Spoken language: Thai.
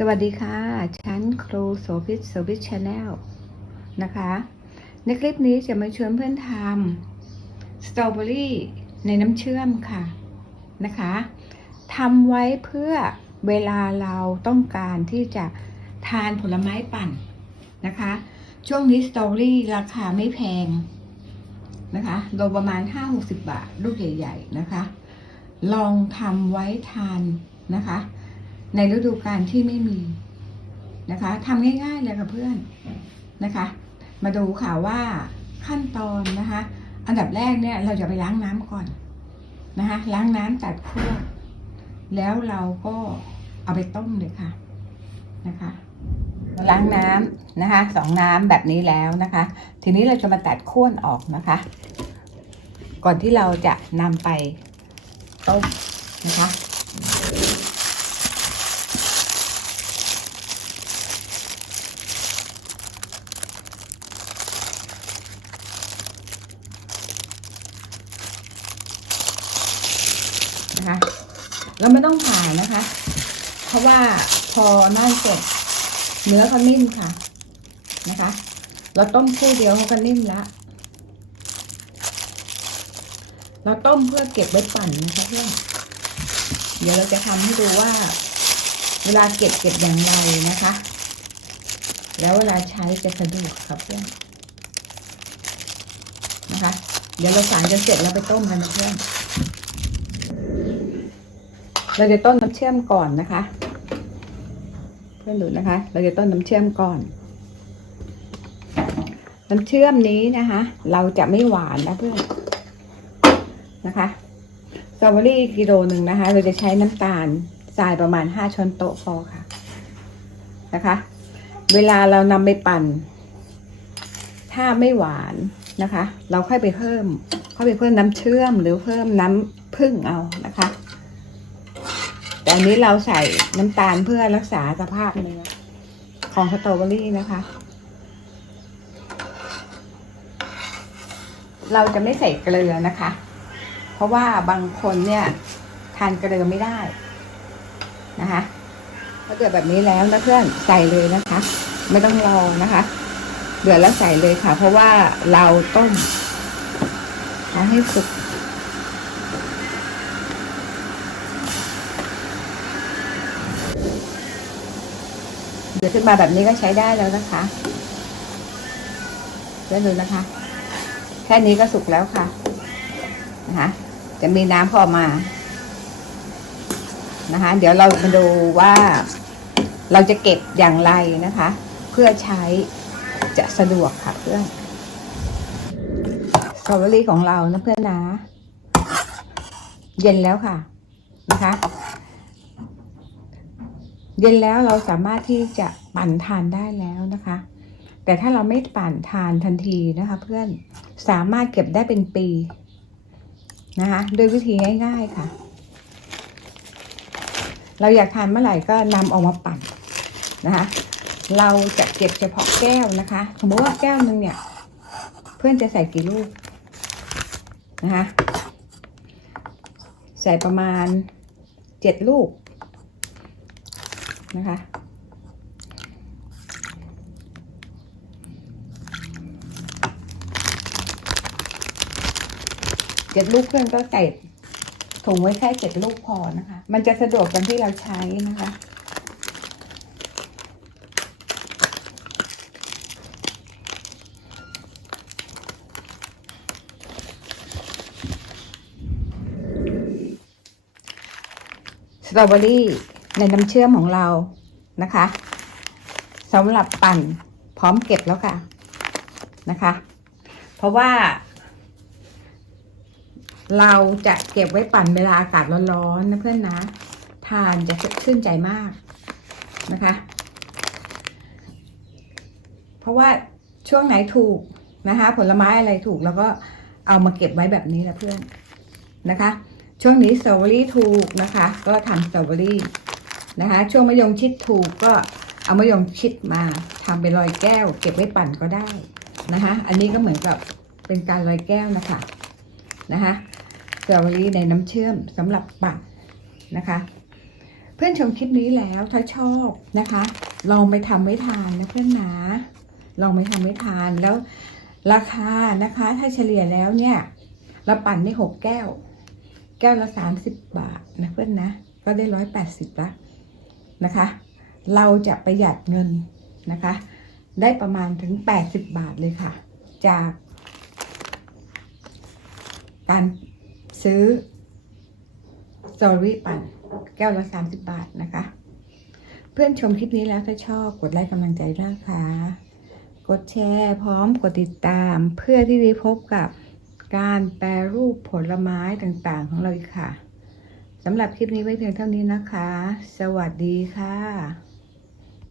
สวัสดีค่ะฉันครูโสภิตโสภิตชาแนลนะคะ ในคลิปนี้จะมาชวนเพื่อนทำสตรอเบอรี่ในน้ำเชื่อมค่ะนะคะทำไว้เพื่อเวลาเราต้องการที่จะทานผลไม้ปั่นนะคะ ช่วงนี้สตรอเบอรี่ราคาไม่แพงนะคะโดยประมาณ 5-60 บาท ลูกใหญ่ ๆ นะคะ ลองทำไว้ทานนะคะ ในฤดูกาลที่ไม่มีนะคะทำง่ายๆเลยค่ะเพื่อนนะคะ มาดูค่ะว่าขั้นตอนนะคะ อันดับแรกเนี่ยเราจะไปล้างน้ำก่อนนะคะล้างน้ำตัดขั้วแล้วเราก็เอาไปต้มเลยค่ะนะคะ ล้างน้ำนะคะสองน้ำแบบนี้แล้วนะคะ ทีนี้เราจะมาตัดขั้วออกนะคะ ก่อนที่เราจะนำไปต้มนะคะนะคะ เราไม่ต้องผ่านะคะ เพราะว่าพอนั่นเสร็จเนื้อเขานิ่มค่ะนะคะ เราต้มคู่เดียวเขาก็นิ่มล้วเราต้มเพื่อเก็บไว้ปั่นนะคะเพื่อนเดี๋ยวเราจะทำให้ดูว่า เวลาเก็บเก็บอย่างไรนะคะ แล้วเวลาใช้จะสะดวกครับเพื่อนนะคะ เดี๋ยวเราสารจะเสร็จแล้วไปต้มกันนะเพื่อน เราจะต้นน้ำเชื่อมก่อนนะคะ เพื่อนดูนะคะ เราจะต้นน้ำเชื่อมก่อน น้ำเชื่อมนี้นะคะ เราจะไม่หวานนะเพื่อนนะคะสตรอเบอรี่กิโลหนึ่งนะคะ เราจะใช้น้ำตาลทรายประมาณห้าช้อนโต๊ะพอค่ะนะคะ เวลาเรานำไปปั่น ถ้าไม่หวานนะคะ เราค่อยไปเพิ่ม ค่อยไปเพิ่มน้ำเชื่อมหรือเพิ่มน้ำผึ้งเอานะคะ แต่อันนี้เราใส่น้ำตาลเพื่อรักษาสภาพเนื้อของสตรอเบอรี่นะคะ เราจะไม่ใส่เกลือนะคะ เพราะว่าบางคนเนี่ยทานเกลือไม่ได้นะคะพอเดือดแบบนี้แล้วนะเพื่อนใส่เลยนะคะ ไม่ต้องรอนะคะเดือดแล้วใส่เลยค่ะ เพราะว่าเราต้มให้สุก เดี๋ยวขึ้นมาแบบนี้ก็ใช้ได้แล้วนะคะเดี๋ยวดูนะคะ แค่นี้ก็สุกแล้วค่ะนะคะจะมีน้ำพอมานะคะ เดี๋ยวเรามาดูว่าเราจะเก็บอย่างไรนะคะ เพื่อใช้จะสะดวกค่ะเพื่อนสตรอเบอรี่ของเรานะเพื่อนนะ เย็นแล้วค่ะนะคะ เย็นแล้วเราสามารถที่จะปั่นทานได้แล้วนะคะ แต่ถ้าเราไม่ปั่นทานทันทีนะคะ เพื่อนสามารถเก็บได้เป็นปีนะคะโดยวิธีง่าย ๆค่ะ เราอยากทานเมื่อไหร่ก็นำออกมาปั่นนะคะ เราจะเก็บเฉพาะแก้วนะคะ สมมติว่าแก้วหนึ่งเนี่ย เพื่อนจะใส่กี่ลูกนะคะ ใส่ประมาณเจ็ดลูก นะคะ เจ็ดลูกเพื่อนก็ใส่ถุงไว้แค่เจ็ดลูกพอนะคะ มันจะสะดวกตอนที่เราใช้นะคะสตรอเบอรี่ ในน้ำเชื่อมของเรานะคะสำหรับปั่นพร้อมเก็บแล้วค่ะนะคะ เพราะว่า เราจะเก็บไว้ปั่นเวลาอากาศร้อนๆนะเพื่อนนะ ทานจะชื่นใจมากนะคะ เพราะว่าช่วงไหนถูกนะคะ ผลไม้อะไรถูกแล้วก็เอามาเก็บไว้แบบนี้ละเพื่อนนะคะ ช่วงนี้สตรอเบอรี่ถูกนะคะ ก็ทำสตรอเบอรี่ นะคะช่วงมะยงชิดถูกก็เอามะยงชิดมาทำเป็นรอยแก้ว เก็บไว้ปั่นก็ได้นะคะอันนี้ก็เหมือนกับเป็นการรอยแก้วนะคะนะคะสตรอเบอรี่ในน้ำเชื่อมสำหรับปั่นนะคะ เพื่อนชมคลิปนี้แล้วถ้าชอบนะคะ ลองไปทำไว้ทานนะเพื่อนนะลองไปทำไว้ทานแล้วราคานะคะ ถ้าเฉลี่ยแล้วเนี่ยเราปั่นได้หกแก้ว แก้วละสามสิบบาทนะเพื่อนนะ ก็ได้ร้อยแปดสิบละ นะคะ เราจะประหยัดเงินนะคะ ได้ประมาณถึงแปดสิบาทเลยค่ะ จาก การซื้อสตอรี่ปั่นแก้วละสามสิบาทนะคะ เพื่อนชมคลิปนี้แล้วถ้าชอบกดไลค์กำลังใจด้วยนะคะกดแชร์พร้อมกดติดตามเพื่อที่ได้พบกับการแปรรูปผลไม้ต่างๆของเราอีกค่ะ สำหรับคลิปนี้ไว้เพียงเท่านี้นะคะ สวัสดีค่ะ